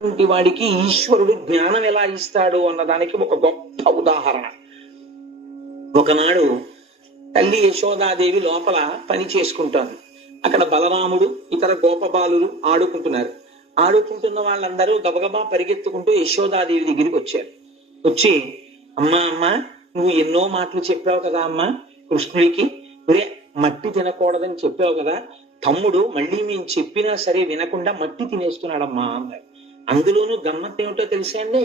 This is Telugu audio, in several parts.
వాడికి ఈశ్వరుడు జ్ఞానం ఎలా ఇస్తాడు అన్నదానికి ఒక గొప్ప ఉదాహరణ. ఒకనాడు తల్లి యశోదాదేవి లోపల పని చేసుకుంటోంది. అక్కడ బలరాముడు ఇతర గోపబాలులు ఆడుకుంటున్నారు. ఆడుకుంటున్న వాళ్ళందరూ గబగబా పరిగెత్తుకుంటూ యశోదాదేవి దగ్గరికి వచ్చారు. వచ్చి, అమ్మా అమ్మా, నువ్వు ఎన్నో మాటలు చెప్పావు కదా అమ్మా కృష్ణుడికి, ఒరే మట్టి తినకూడదని చెప్పావు కదా, తమ్ముడు మళ్ళీ మేము చెప్పినా సరే వినకుండా మట్టి తినేస్తున్నాడమ్మా అన్నారు. అందులోనూ గమ్మత్ ఏమిటో తెలుసా అండి,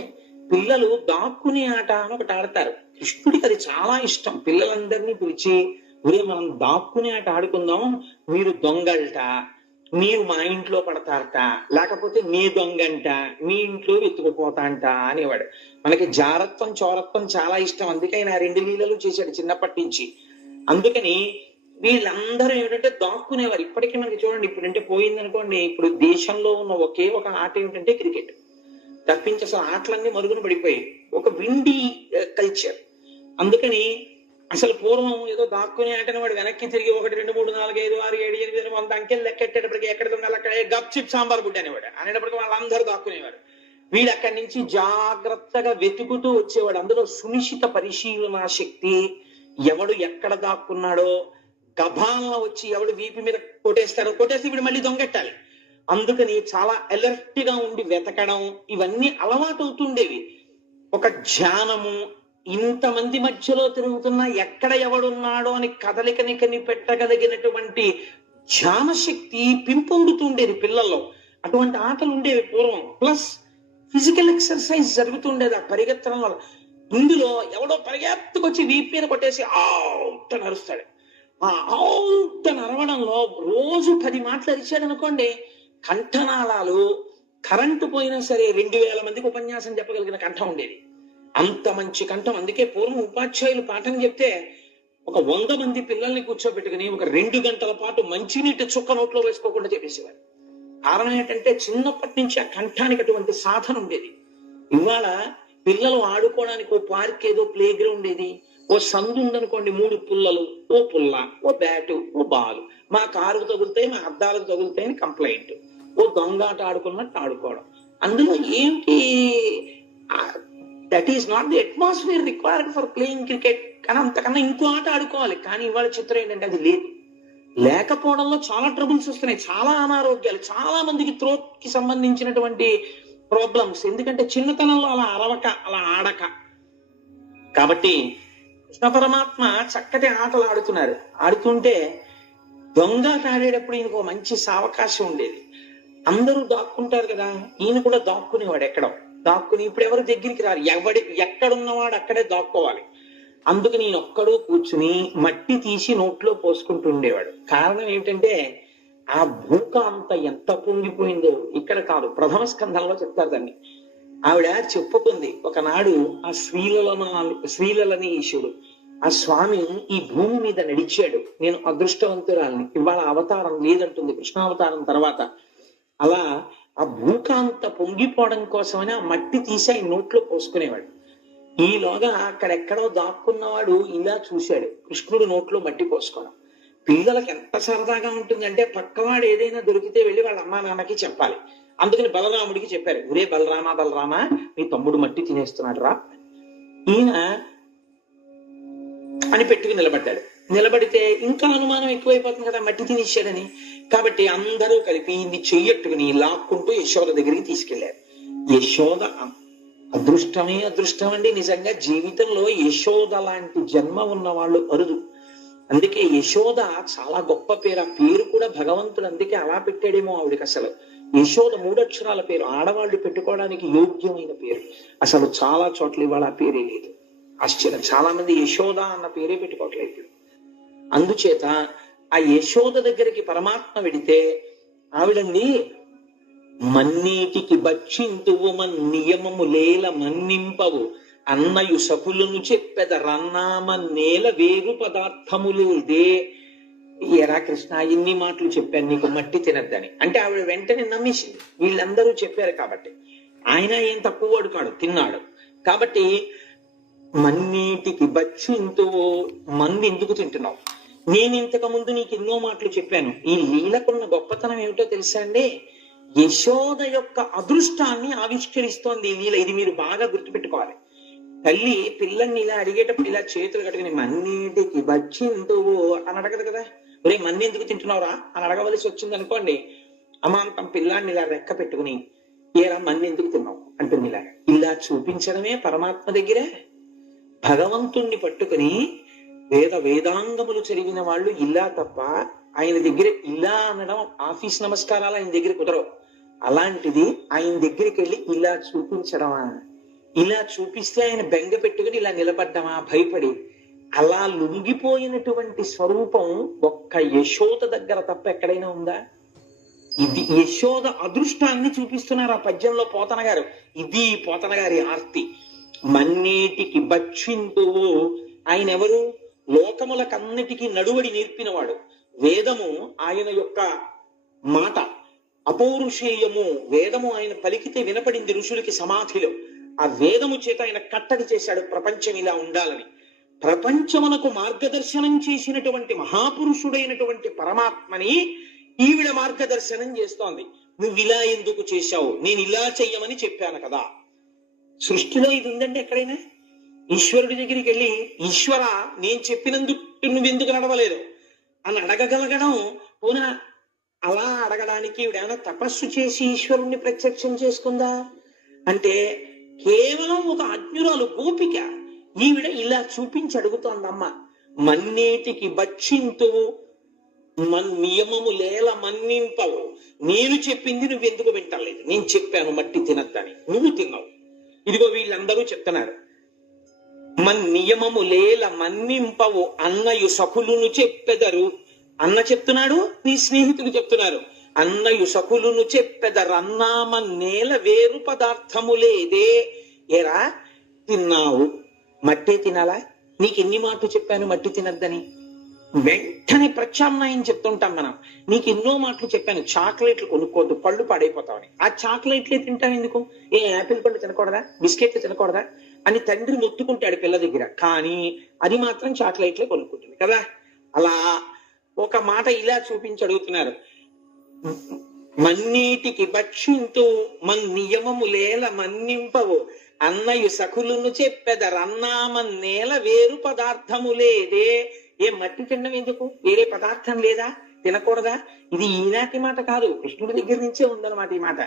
పిల్లలు దాక్కునే ఆట అని ఒకటి ఆడతారు. కృష్ణుడికి అది చాలా ఇష్టం. పిల్లలందరినీ పిలిచి, ఒరే మనం దాక్కునే ఆట ఆడుకుందాం, మీరు దొంగల్ట, మీరు మా ఇంట్లో పడతారట, లేకపోతే నీ దొంగంట, మీ ఇంట్లో వెతుకుపోతా అంట అనేవాడు. మనకి జారత్వం చోరత్వం చాలా ఇష్టం, అందుకే ఆయన 2 లీలలు చేశాడు చిన్నప్పటి నుంచి. అందుకని వీళ్ళందరూ ఏమిటంటే దాక్కునేవారు. ఇప్పటికీ మనకి చూడండి, ఇప్పుడంటే పోయింది అనుకోండి, ఇప్పుడు దేశంలో ఉన్న ఒకే ఒక ఆట ఏమిటంటే క్రికెట్. తప్పించి అసలు ఆటలన్నీ మరుగున పడిపోయాయి. ఒక విండి కల్చర్. అందుకని అసలు పూర్వం ఏదో దాక్కునే ఆటని వాడు వెనక్కి తిరిగి 1 2 3 4 5 6 7 8 100 అంకెలు లెక్కెట్టేటప్పటికి ఎక్కడ దొంగలు అక్కడ గప్ చిప్ సాంబార్ గుడ్డి అనేవాడు. అనేటప్పటికి వాళ్ళందరూ దాక్కునేవారు. వీడు అక్కడి నుంచి జాగ్రత్తగా వెతుకుతూ వచ్చేవాడు. అందులో సునిశ్చిత పరిశీలన శక్తి, ఎవడు ఎక్కడ దాక్కున్నాడో గభాలను వచ్చి ఎవడు వీపి మీద కొట్టేస్తాడో, కొట్టేసి వీడు మళ్ళీ దొంగెట్టాలి. అందుకని చాలా అలర్ట్ గా ఉండి వెతకడం, ఇవన్నీ అలవాటు అవుతుండేవి. ఒక ధ్యానము, ఇంతమంది మధ్యలో తిరుగుతున్నా ఎక్కడ ఎవడున్నాడో అని కదలికని కనిపెట్టగలిగినటువంటి ధ్యాన శక్తి పెంపొందుతుండేది పిల్లల్లో. అటువంటి ఆటలు ఉండేవి పూర్వం. ప్లస్ ఫిజికల్ ఎక్సర్సైజ్ జరుగుతుండేది ఆ పరిగెత్తడం వల్ల. ఇందులో ఎవడో పరిగెత్తుకొచ్చి వీపు మీద కొట్టేసి అవుట్ అని అరుస్తాడు. ఆ అవుట్ అని అరవడంలో రోజు 10 మాటలు అరిచాడు అనుకోండి, కంఠనాళాలు కరెంటు పోయినా సరే 2000 మందికి ఉపన్యాసం చెప్పగలిగిన కంఠం ఉండేది. అంత మంచి కంఠం. అందుకే పూర్వం ఉపాధ్యాయులు పాఠం చెప్తే ఒక 100 మంది పిల్లల్ని కూర్చోబెట్టుకుని ఒక 2 గంటల పాటు మంచినీటి చుక్క నోట్లో వేసుకోకుండా చెప్పేసేవారు. కారణం ఏంటంటే చిన్నప్పటి నుంచి ఆ కంఠానికి అటువంటి సాధన ఉండేది. ఇవాళ పిల్లలు ఆడుకోవడానికి ఓ పార్క్ ఏదో ప్లే గ్రౌండ్ ఏది, ఓ సందు ఉందనుకోండి, 3 పుల్లలు, ఓ పుల్ల, ఓ బ్యాటు, ఓ బాలు, మా కారుకు తగులుతాయి, మా అద్దాలకు తగులుతాయని కంప్లైంట్, ఓ దొంగాట ఆడుకున్నట్టు ఆడుకోవడం. అందులో ఏంటి, that is not the atmosphere required for playing cricket. కానీ అంతకన్నా ఇంకో ఆట ఆడుకోవాలి. కానీ ఇవాళ చిత్రం ఏంటంటే అది లేదు. లేకపోవడంలో చాలా ట్రబుల్స్ వస్తున్నాయి, చాలా అనారోగ్యాలు, చాలా మందికి థ్రోట్ కి సంబంధించినటువంటి ప్రాబ్లమ్స్. ఎందుకంటే చిన్నతనంలో అలా అరవక, అలా ఆడక. కాబట్టి కృష్ణ పరమాత్మ చక్కటి ఆటలు ఆడుతున్నారు. ఆడుతుంటే దొంగ ఆడేటప్పుడు ఈయనకు మంచి సావకాశం ఉండేది. అందరూ దాక్కుంటారు కదా, ఈయన కూడా దాక్కునేవాడు. దాక్కుని ఇప్పుడు ఎవరు దగ్గరికి రారు, ఎక్కడున్నవాడు అక్కడే దాక్కోవాలి. అందుకని ఈయన ఒక్కడూ కూర్చుని మట్టి తీసి నోట్లో పోసుకుంటూ ఉండేవాడు. కారణం ఏమిటంటే ఆ భూకాంత ఎంత పొంగిపోయిందో ఇక్కడ కాదు, ప్రథమ స్కంధంలో చెప్తారు దాన్ని. ఆవిడ చెప్పుకుంది, ఒకనాడు ఆ శ్రీలలని ఈశుడు, ఆ స్వామి ఈ భూమి మీద నడిచాడు, నేను అదృష్టవంతురాలని, ఇవాళ అవతారం లేదంటుంది కృష్ణావతారం తర్వాత. అలా ఆ భూకాంత పొంగిపోవడం కోసమని ఆ మట్టి తీసి ఆయన నోట్లో పోసుకునేవాడు. ఈలోగా అక్కడెక్కడో దాక్కున్నవాడు ఇలా చూశాడు, కృష్ణుడు నోట్లో మట్టి పోసుకోవడం. పిల్లలకి ఎంత సరదాగా ఉంటుంది అంటే, పక్కవాడు ఏదైనా దొరికితే వెళ్ళి వాళ్ళ అమ్మా నాన్నకి చెప్పాలి. అందుకని బలరాముడికి చెప్పారు, ఒరే బలరామా, మీ తమ్ముడు మట్టి తినేస్తున్నాడు రా. ఈయన అని పెట్టుకుని నిలబడ్డాడు. నిలబడితే ఇంకా అనుమానం ఎక్కువైపోతుంది కదా, మట్టి తినేశాడని. కాబట్టి అందరూ కలిపి ఇన్ని చెయ్యట్టుకుని లాక్కుంటూ యశోద దగ్గరికి తీసుకెళ్లారు. యశోద అదృష్టం అండి. నిజంగా జీవితంలో యశోద లాంటి జన్మ ఉన్న వాళ్ళు అరుదు. అందుకే యశోద చాలా గొప్ప పేరు. ఆ పేరు కూడా భగవంతుడు అందుకే అలా పెట్టాడేమో ఆవిడికి. అసలు యశోద 3 అక్షరాల పేరు, ఆడవాళ్ళు పెట్టుకోవడానికి యోగ్యమైన పేరు. అసలు చాలా చోట్ల ఇవాళ ఆ పేరే లేదు. ఆశ్చర్యం, చాలా మంది యశోద అన్న పేరే పెట్టుకోవట్లేదు. అందుచేత ఆ యశోద దగ్గరికి పరమాత్మ వెడితే ఆవిడండి, మన్నీటికి భక్షింతువు నియమము లేల మన్నింపవు, అన్నయు సకులను చెప్పెద రన్నామ నేల వేరు పదార్థములు ఇదే. ఎరా కృష్ణ, ఇన్ని మాటలు చెప్పాను నీకు మట్టి తినద్దని అంటే ఆవిడ వెంటనే నమ్మేసింది. వీళ్ళందరూ చెప్పారు కాబట్టి. ఆయన ఏం తక్కువ వాడు కాడు, తిన్నాడు. కాబట్టి మన్నీటికి భక్షింతువు, మంది ఎందుకు తింటున్నావు, నేను ఇంతకు ముందు నీకు ఎన్నో మాటలు చెప్పాను. ఈ లీలకున్న గొప్పతనం ఏమిటో తెలుసా అండి, యశోద యొక్క అదృష్టాన్ని ఆవిష్కరిస్తోంది ఈ లీల. ఇది మీరు బాగా గుర్తుపెట్టుకోవాలి. తల్లి పిల్లల్ని ఇలా అడిగేటప్పుడు ఇలా చేతులు కట్టుకుని మన్నిటికి బచ్చిందువు అని అడగదు కదా. ఒరే మన్ని ఎందుకు తింటున్నావురా అని అడగవలసి వచ్చింది అనుకోండి, అమాంతం పిల్లాన్ని ఇలా రెక్క పెట్టుకుని ఏరా మన్ని ఎందుకు తిన్నావు అంటుంది. ఇలా చూపించడమే పరమాత్మ దగ్గర. భగవంతుణ్ణి పట్టుకుని వేదాంగములు చదివిన వాళ్ళు ఇలా తప్ప ఆయన దగ్గర ఇలా అనడం ఆఫీస్ నమస్కారాలు ఆయన దగ్గర కుదరవు. అలాంటిది ఆయన దగ్గరికి వెళ్ళి ఇలా చూపించడమా, ఇలా చూపిస్తే ఆయన బెంగ పెట్టుకుని ఇలా నిలబడ్డమా భయపడి, అలా లొంగిపోయినటువంటి స్వరూపం ఒక్క యశోద దగ్గర తప్ప ఎక్కడైనా ఉందా? ఇది యశోద అదృష్టాన్ని చూపిస్తున్నారు ఆ పద్యంలో పోతన గారు. ఇది పోతన గారి ఆర్తి. మన్నేటికి భక్షింతువు. ఆయన ఎవరు? లోకములకన్నిటికీ నడువడి నేర్పినవాడు. వేదము ఆయన యొక్క మాట, అపౌరుషేయము. వేదము ఆయన పలికితే వినపడింది ఋషులకి సమాధిలో. ఆ వేదము చేత ఆయన కట్టడి చేశాడు ప్రపంచం ఇలా ఉండాలని. ప్రపంచమునకు మార్గదర్శనం చేసినటువంటి మహాపురుషుడైనటువంటి పరమాత్మని ఈవిడ మార్గదర్శనం చేస్తోంది. నువ్వు ఇలా ఎందుకు చేశావు, నేను ఇలా చెయ్యమని చెప్పాను కదా. సృష్టిలో ఇది ఉందండి ఎక్కడైనా? ఈశ్వరుడి దగ్గరికి వెళ్ళి ఈశ్వర నేను చెప్పినందుకు నువ్వెందుకు నడవలేదు అని అడగగలగడం. పోనా అలా అడగడానికి ఈవిడేమైనా తపస్సు చేసి ఈశ్వరుణ్ణి ప్రత్యక్షం చేసుకుందా అంటే కేవలం ఒక అజ్ఞురాలు గోపిక. ఈవిడ ఇలా చూపించి అడుగుతోందమ్మ. మన్నేటికి భక్షింతు నియమము లేల మన్నింపవు. నేను చెప్పింది నువ్వెందుకు వింటలేదు? నేను చెప్పాను మట్టి తినద్దని, నువ్వు తిన్నావు. ఇదిగో వీళ్ళందరూ చెప్తున్నారు. నియమము లేల మన్నింపవు అన్నయు సఖులును చెప్పెదరు. అన్న చెప్తున్నాడు, నీ స్నేహితులు చెప్తున్నారు. అన్నయు సఖులును చెప్పెదరు అన్నామన్నేల వేరు పదార్థము లేదే. ఏరా తిన్నావు, మట్టే తినాలా? నీకు ఎన్ని మాటలు చెప్పాను మట్టి తినద్దని? వెంటనే ప్రత్యామ్నాయం చెప్తుంటాం మనం. నీకు ఎన్నో మాటలు చెప్పాను చాక్లెట్లు కొనుక్కోద్దు, పళ్ళు పాడైపోతావని. ఆ చాక్లెట్లే తింటావు ఎందుకు? ఏ యాపిల్ పళ్ళు తినకూడదా, బిస్కెట్లు తినకూడదా అని తండ్రి మొత్తుకుంటాడు పిల్ల దగ్గర. కానీ అది మాత్రం చాక్లెట్లే కొనుక్కుంటుంది కదా. అలా ఒక మాట ఇలా చూపించి అడుగుతున్నారు. మన్నీటికి భక్షింతు నియమము లేల మన్నింపవు అన్నయు సఖులును చెప్పెదరు అన్నామన్నేల వేరు పదార్థము లేదే. ఏ మట్టి తినడం ఎందుకు? వేరే పదార్థం లేదా? తినకూడదా? ఇది ఈనాటి మాట కాదు, కృష్ణుడి దగ్గర నుంచే ఉందన్నమాట ఈ మాట.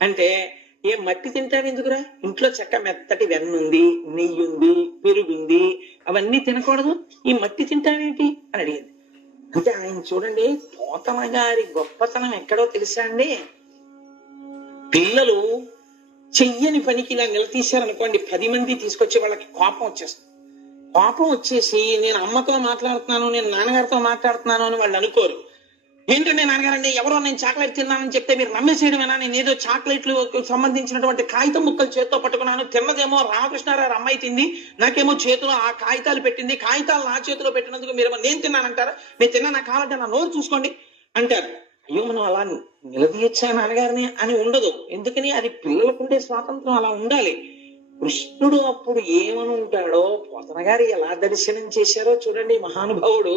అంటే ఏ మట్టి తింటారు ఎందుకురా? ఇంట్లో చెక్క మెత్తటి వెన్నుంది, నెయ్యి ఉంది, పెరుగుంది, అవన్నీ తినకూడదు, ఈ మట్టి తింటావేంటి అని అడిగింది. అంటే ఆయన చూడండి, పోతన గారి గొప్పతనం ఎక్కడో తెలుసా అండి? పిల్లలు చెయ్యని పనికి ఇలా నిలదీశారనుకోండి, 10 మంది తీసుకొచ్చి వాళ్ళకి కోపం వచ్చేస్తుంది. కోపం వచ్చేసి నేను అమ్మతో మాట్లాడుతున్నాను, నేను నాన్నగారితో మాట్లాడుతున్నాను అని వాళ్ళు అనుకోరు. ఏంటంటే నాన్నగారండి ఎవరో నేను చాక్లెట్ తిన్నానని చెప్తే మీరు నమ్మేసేయడమేనా? నేను ఏదో చాక్లెట్లు సంబంధించినటువంటి కాగితం ముక్కలు చేత్తో పట్టుకున్నాను, తిన్నదేమో రామకృష్ణారావు అమ్మాయి తింది, నాకేమో చేతిలో ఆ కాగితాలు పెట్టింది, కాగితాలు నా చేతిలో పెట్టినందుకు మీరు నేను తిన్నానంటారా? నేను తిన్నా కావాలంటే నా నోరు చూసుకోండి అంటారు. అయ్యో మనం అలా నిలదీయచ్చా నాన్నగారిని అని ఉండదు. ఎందుకని? అది పిల్లలకు ఉండే స్వాతంత్రం అలా ఉండాలి. కృష్ణుడు అప్పుడు ఏమని ఉంటాడో పోతన గారు ఎలా దర్శనం చేశారో చూడండి మహానుభావుడు.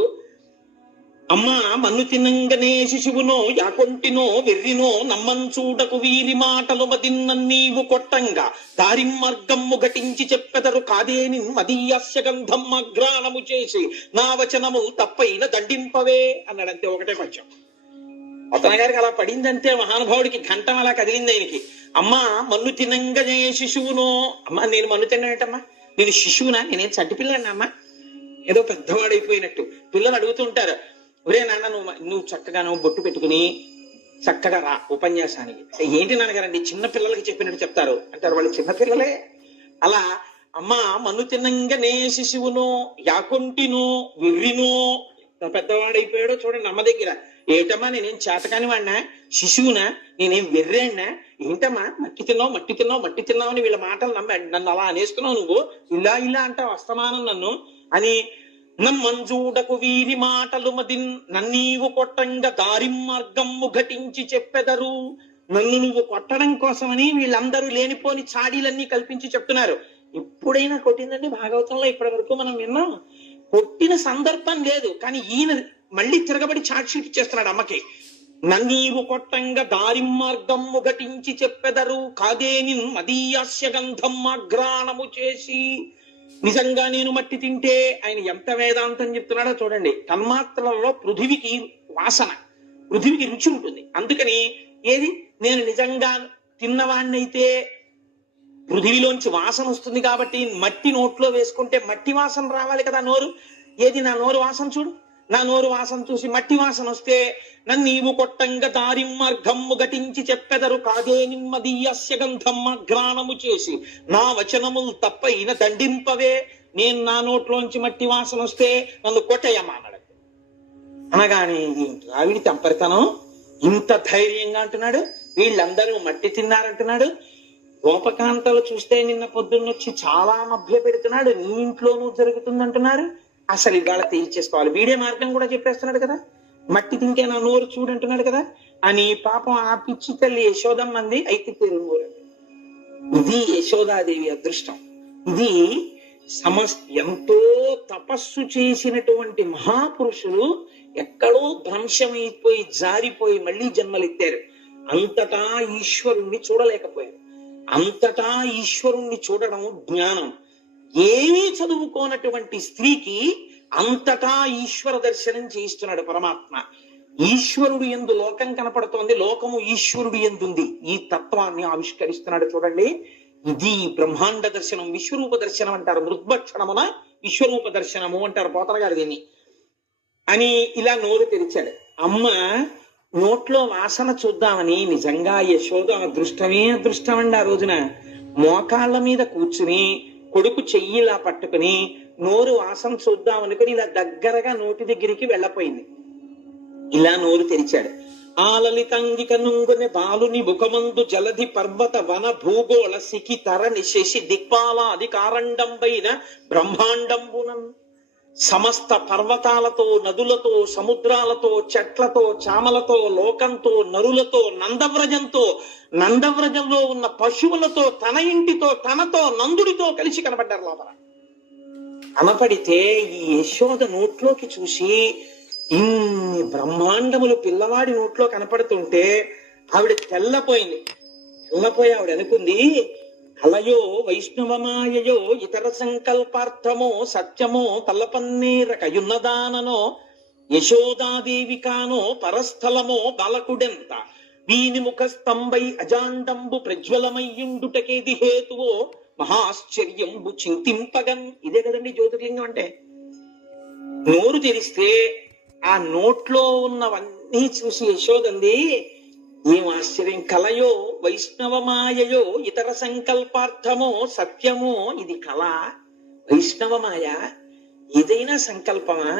అమ్మా మన్ను తినంగనే శిశువునో యాకొంటినో వెర్రినో నమ్మంచూడకు వీరి మాటలు మదిన్న నీవు కొట్టంగా దారి మార్గమ్ము ఘటించి చెప్పెదరు కాదేని మదీయస్య గంధం అగ్రాణము చేసి నా వచనము తప్పైన దండింపవే అన్నాడంతే. ఒకటే పద్యం. పోతన గారికి అలా పడిందంటే మహానుభావుడికి ఘంటం అలా కదిలింది ఆయనకి. అమ్మా మన్ను తినంగనే శిశువునో. అమ్మా నేను మన్ను తిన్నానటమ్మా, నేను శిశువునా? నేనేం చంటిపిల్లన్నా అమ్మా? ఏదో పెద్దవాడైపోయినట్టు పిల్లలు అడుగుతుంటారు. ఒరే నాన్న నువ్వు చక్కగా బొట్టు పెట్టుకుని చక్కగా రా ఉపన్యాసానికి. ఏంటి నాన్నగారండి చిన్న పిల్లలకి చెప్పినట్టు చెప్తారు అంటారు. వాళ్ళు చిన్నపిల్లలే. అలా అమ్మా మన్ను తినంగనే శిశువునో యాకొంటినో వెర్రినో. పెద్దవాడైపోయాడో చూడండి అమ్మ దగ్గర. ఏటమ్మా నేనేం చేతకాని వాడినా, శిశువునా, నేనేం వెర్రేనా? ఏంటమ్మా మట్టి తిన్నావు మట్టి తిన్నావు మట్టి తిన్నావు అని వీళ్ళ మాటలు నన్ను అలా అనేస్తున్నావు, నువ్వు ఇలా ఇలా అంటావు అస్తమానం నన్ను అని. నమ్మంజూడకు వీరి మాటలు మదిన్ నన్నీవు కొట్టంగా దారి మార్గమ్ము ఘటించి చెప్పెదరు. నన్ను నువ్వు కొట్టడం కోసమని వీళ్ళందరూ లేనిపోని చాడీలన్నీ కల్పించి చెప్తున్నారు. ఎప్పుడైనా కొట్టిందండి భాగవతంలో ఇప్పటి వరకు మనం విన్నాం? కొట్టిన సందర్భం లేదు. కానీ ఈయన మళ్ళీ తిరగబడి చాట్ షీట్ ఇచ్చేస్తున్నాడు అమ్మకి. నన్నీవు కొట్టంగా దారి మార్గము ఘటించి చెప్పెదరు కాదేని మదీయాస్య గంధం ఆఘ్రాణము చేసి. నిజంగా నేను మట్టి తింటే ఆయన ఎంత వేదాంతం చెప్తున్నాడో చూడండి. తన్మాత్రలలో పృథివికి వాసన, పృథివికి రుచి ఉంటుంది. అందుకని ఏది నేను నిజంగా తిన్నవాణ్ణైతే పృథివిలోంచి వాసన వస్తుంది కాబట్టి మట్టి నోట్లో వేసుకుంటే మట్టి వాసన రావాలి కదా నోరు. ఏది నా నోరు వాసన చూడు, నా నోరు వాసన చూసి మట్టి వాసన వస్తే నన్ను నీవు కొట్టంగా దారి మార్గమ్ము ఘటించి చెప్పెదరు కాదే నిమ్మదీయస్య గంధమ్మ ఘ్రాణము చేసి నా వచనములు తప్పైన దండింపవే. నేను నా నోట్లోంచి మట్టి వాసన వస్తే నన్ను కొట్టయ్యమ్మా అన్నాడు. అనగానే రావిడి తెంపరితనం ఇంత ధైర్యంగా అంటున్నాడు. వీళ్ళందరూ మట్టి తిన్నారంటున్నాడు. గోపకాంతలు చూస్తే నిన్న పొద్దున్నొచ్చి చాలా మభ్య పెడుతున్నాడు. నీ ఇంట్లోనూ జరుగుతుందంటున్నారు. అసలు ఇవాళ తేల్చేసుకోవాలి. వీడే మార్గం కూడా చెప్పేస్తున్నాడు కదా. మట్టి తింటే నా నోరు చూడంటున్నాడు కదా అని. పాపం ఆ పిచ్చి తల్లి యశోదమ్మంది అయితే నోరు. ఇది యశోదాదేవి అదృష్టం. ఇది ఎంతో తపస్సు చేసినటువంటి మహాపురుషులు ఎక్కడో భ్రంశమైపోయి జారిపోయి మళ్ళీ జన్మలెత్తారు. అంతటా ఈశ్వరుణ్ణి చూడలేకపోయారు. అంతటా ఈశ్వరుణ్ణి చూడడం జ్ఞానం. ఏమీ చదువుకోనటువంటి స్త్రీకి అంతటా ఈశ్వర దర్శనం చేయిస్తున్నాడు పరమాత్మ. ఈశ్వరుడు యందు లోకం కనపడుతోంది, లోకము ఈశ్వరుడు యందుంది. ఈ తత్వాన్ని ఆవిష్కరిస్తున్నాడు చూడండి. ఇది బ్రహ్మాండ దర్శనం, విశ్వరూప దర్శనం అంటారు. మృద్భక్షణమున విశ్వరూప దర్శనము అంటారు పోతన గారు దీన్ని. అని ఇలా నోరు తెరిచాడు. అమ్మ నోట్లో వాసన చూద్దామని నిజంగా యశోద అదృష్టమే అదృష్టం అండి. ఆ రోజున మోకాళ్ళ మీద కూర్చుని కొడుకు చెయ్యిలా పట్టుకుని నోరు వాసన చూద్దామనుకుని ఇలా దగ్గరగా నోటి దగ్గరికి వెళ్ళపోయింది. ఇలా నోరు తెరిచాడు. ఆలలితంగిక నుంగుని బాలుని ముఖమందు జలధి పర్వత వన భూగోళ సికి తరణి శశి దిక్పాలాది కారండంబైన బ్రహ్మాండంబునం సమస్త పర్వతాలతో, నదులతో, సముద్రాలతో, చెట్లతో, చామలతో, లోకంతో, నరులతో, నందవ్రజంతో, నందవ్రజంలో ఉన్న పశువులతో, తన ఇంటితో, తనతో, నందుడితో కలిసి కనబడ్డారు లోపల. కనపడితే ఈ యశోద నోట్లోకి చూసి ఇన్ని బ్రహ్మాండములు పిల్లవాడి నోట్లో కనపడుతుంటే ఆవిడ తెల్లపోయింది. తెల్లపోయి ఆవిడ అనుకుంది, కలయో వైష్ణవమాయయో ఇతర సంకల్పార్థమో సత్యమో తల్లపన్నీరకయున్నదాననో యశోదాదేవి కానో పరస్థలమో బాలకుడెంత వీని ముఖ స్తంభై అజాండంబు ప్రజ్వలమయ్యుండుటకేది హేతువో మహాశ్చర్యంబు చింతింపగన్. ఇదే కదండి జ్యోతిర్లింగం అంటే. నోరు తెరిస్తే ఆ నోట్లో ఉన్నవన్నీ చూసి యశోదంది, ఏం ఆశ్చర్యం. కలయో వైష్ణవమాయయో ఇతర సంకల్పార్థమో సత్యమో. ఇది కళ, వైష్ణవమాయ, ఏదైనా సంకల్పమా?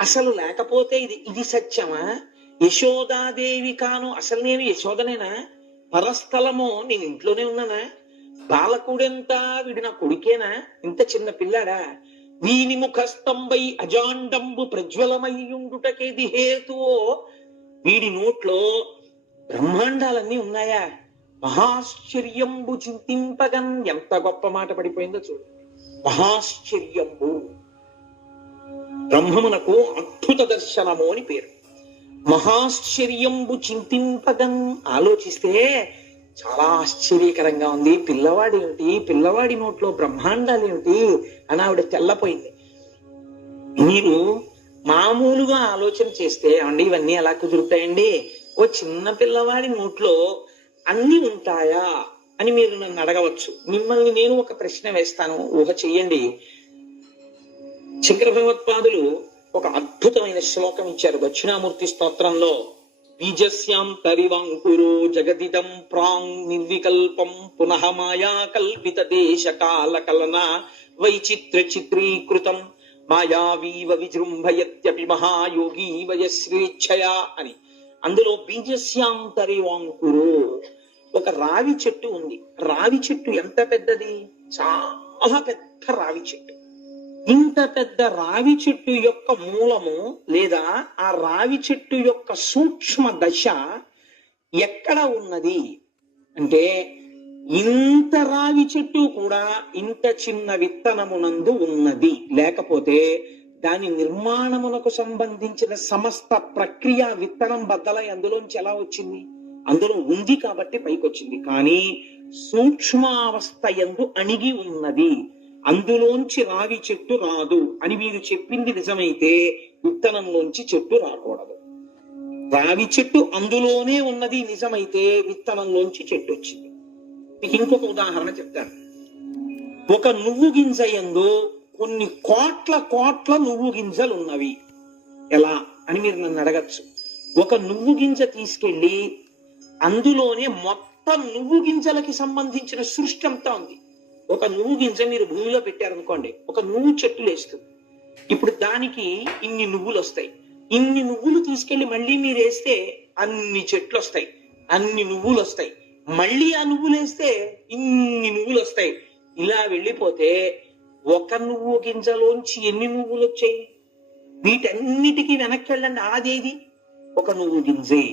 అసలు లేకపోతే ఇది సత్యమా? యశోదాదేవి కాను, అసలు నేను యశోదనేనా? పరస్థలమో, నేను ఇంట్లోనే ఉన్నానా? బాలకుడెంత, వీడు నా కొడుకేనా? ఇంత చిన్న పిల్లాడా? వీని ముఖస్తంభై అజాండంబు ప్రజ్వలమయ్యుండుటకేది హేతువో. వీడి నోట్లో బ్రహ్మాండాలన్నీ ఉన్నాయా? మహాశ్చర్యంబు చింతింపగన్. ఎంత గొప్ప మాట పడిపోయిందో చూడు. మహాశ్చర్యంబు, బ్రహ్మమునకు అద్భుత దర్శనము అని పేరు. మహాశ్చర్యంబు చింతింపగన్. ఆలోచిస్తే చాలా ఆశ్చర్యకరంగా ఉంది. పిల్లవాడి ఏమిటి, పిల్లవాడి నోట్లో బ్రహ్మాండాలు ఏమిటి అని ఆవిడ తెల్లపోయింది. మీరు మామూలుగా ఆలోచన చేస్తే అండి ఇవన్నీ ఎలా కుదురుతాయండి? ఓ చిన్న పిల్లవాడి నోట్లో అన్ని ఉంటాయా అని మీరు నన్ను అడగవచ్చు. మిమ్మల్ని నేను ఒక ప్రశ్న వేస్తాను, ఊహ చెయ్యండి. శంకర భగవత్పాదులు ఒక అద్భుతమైన శ్లోకం ఇచ్చారు దక్షిణామూర్తి స్తోత్రంలో. బీజస్యాంతరివాంకురో జగదిదం ప్రాంగ్ నిర్వికల్పం పునః మాయా కల్పిత దేశ కాల కలన వైచిత్ర చిత్రీకృతం మాయావీవ విజృంభయత్యపి మహాయోగీ వయశ్రేచ్ఛయా అని. అందులో బీజస్యాంతరివాంకురో, ఒక రావి చెట్టు ఉంది. రావి చెట్టు ఎంత పెద్దది? చాలా పెద్ద రావి చెట్టు. ఇంత పెద్ద రావి చెట్టు యొక్క మూలము లేదా ఆ రావి చెట్టు యొక్క సూక్ష్మ దశ ఎక్కడ ఉన్నది అంటే, ఇంత రావి చెట్టు కూడా ఇంత చిన్న విత్తనమునందు ఉన్నది. లేకపోతే దాని నిర్మాణమునకు సంబంధించిన సమస్త ప్రక్రియ విత్తనం బద్దలై అందులోంచి ఎలా వచ్చింది? అందులో ఉంది కాబట్టి పైకొచ్చింది. కానీ సూక్ష్మావస్థ యందు అణిగి ఉన్నది, అందులోంచి రావి చెట్టు రాదు అని మీరు చెప్పింది నిజమైతే విత్తనంలోంచి చెట్టు రాకూడదు. రావి చెట్టు అందులోనే ఉన్నది నిజమైతే విత్తనంలోంచి చెట్టు వచ్చింది. మీకు ఇంకొక ఉదాహరణ చెప్తాను. ఒక నువ్వు గింజ యందు కొన్ని కోట్ల నువ్వు గింజలు ఉన్నవి. ఎలా అని మీరు నన్ను అడగచ్చు. ఒక నువ్వు గింజ తీసుకెళ్లి అందులోనే మొత్తం నువ్వు గింజలకి సంబంధించిన సృష్టి అంతా ఉంది. ఒక నువ్వు గింజ మీరు భూమిలో పెట్టారనుకోండి, ఒక నువ్వు చెట్టు లేస్తుంది. ఇప్పుడు దానికి ఇన్ని నువ్వులు వస్తాయి. ఇన్ని నువ్వులు తీసుకెళ్లి మళ్ళీ మీరు వేస్తే అన్ని చెట్లు వస్తాయి, అన్ని నువ్వులు వస్తాయి. మళ్ళీ ఆ నువ్వులు వేస్తే ఇన్ని నువ్వులు వస్తాయి. ఇలా వెళ్ళిపోతే ఒక నువ్వు గింజలోంచి ఎన్ని నువ్వులు వచ్చాయి? వీటన్నిటికీ వెనక్కి వెళ్ళండి, ఆదేది ఒక నువ్వు గింజే.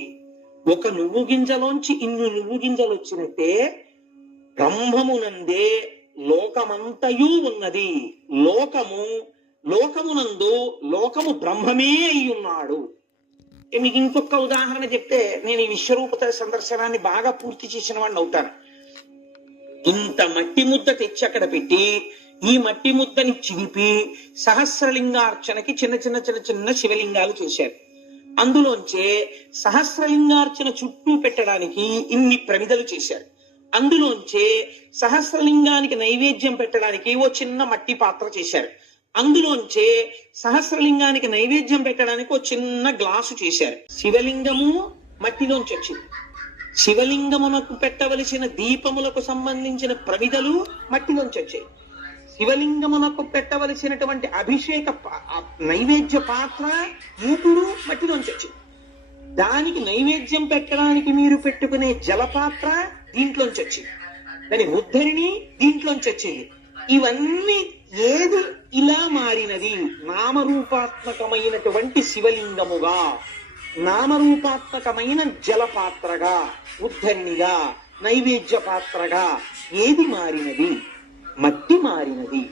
ఒక నువ్వు గింజలోంచి ఇన్ని నువ్వు గింజలు వచ్చినట్టే బ్రహ్మమునందే లోకమంతయు ఉన్నది. లోకమునందు లోకము బ్రహ్మమే అయి ఉన్నాడు. మీకు ఇంకొక ఉదాహరణ చెప్తే నేను ఈ విశ్వరూపత సందర్శనాన్ని బాగా పూర్తి చేసిన వాడిని అవుతాను. ఇంత మట్టి ముద్ద తెచ్చి అక్కడ పెట్టి ఈ మట్టి ముద్దని చిలిపి సహస్రలింగార్చనకి చిన్న శివలింగాలు చేశారు. అందులోంచే సహస్రలింగార్చన చుట్టూ పెట్టడానికి ఇన్ని ప్రమిదలు చేశారు. అందులోంచే సహస్రలింగానికి నైవేద్యం పెట్టడానికి ఓ చిన్న మట్టి పాత్ర చేశారు. అందులోంచే సహస్రలింగానికి నైవేద్యం పెట్టడానికి ఓ చిన్న గ్లాసు చేశారు. శివలింగము మట్టిలోంచి వచ్చింది. శివలింగమునకు పెట్టవలసిన దీపములకు సంబంధించిన ప్రమిదలు మట్టిలోంచి వచ్చాయి. శివలింగమునకు పెట్టవలసినటువంటి అభిషేక నైవేద్య పాత్ర మూకుడు మట్టిలోంచి వచ్చింది. దానికి నైవేద్యం పెట్టడానికి మీరు పెట్టుకునే జలపాత్ర దీంట్లోంచి వచ్చింది. దాని ఉద్ధరిణి దీంట్లోంచి వచ్చింది. ఇవన్నీ ఏది ఇలా మారినది? నామరూపాత్మకమైనటువంటి శివలింగముగా, నామరూపాత్మకమైన జలపాత్రగా, ఉద్ధరిణిగా, నైవేద్య పాత్రగా ఏది మారినది? మట్టి మారినది.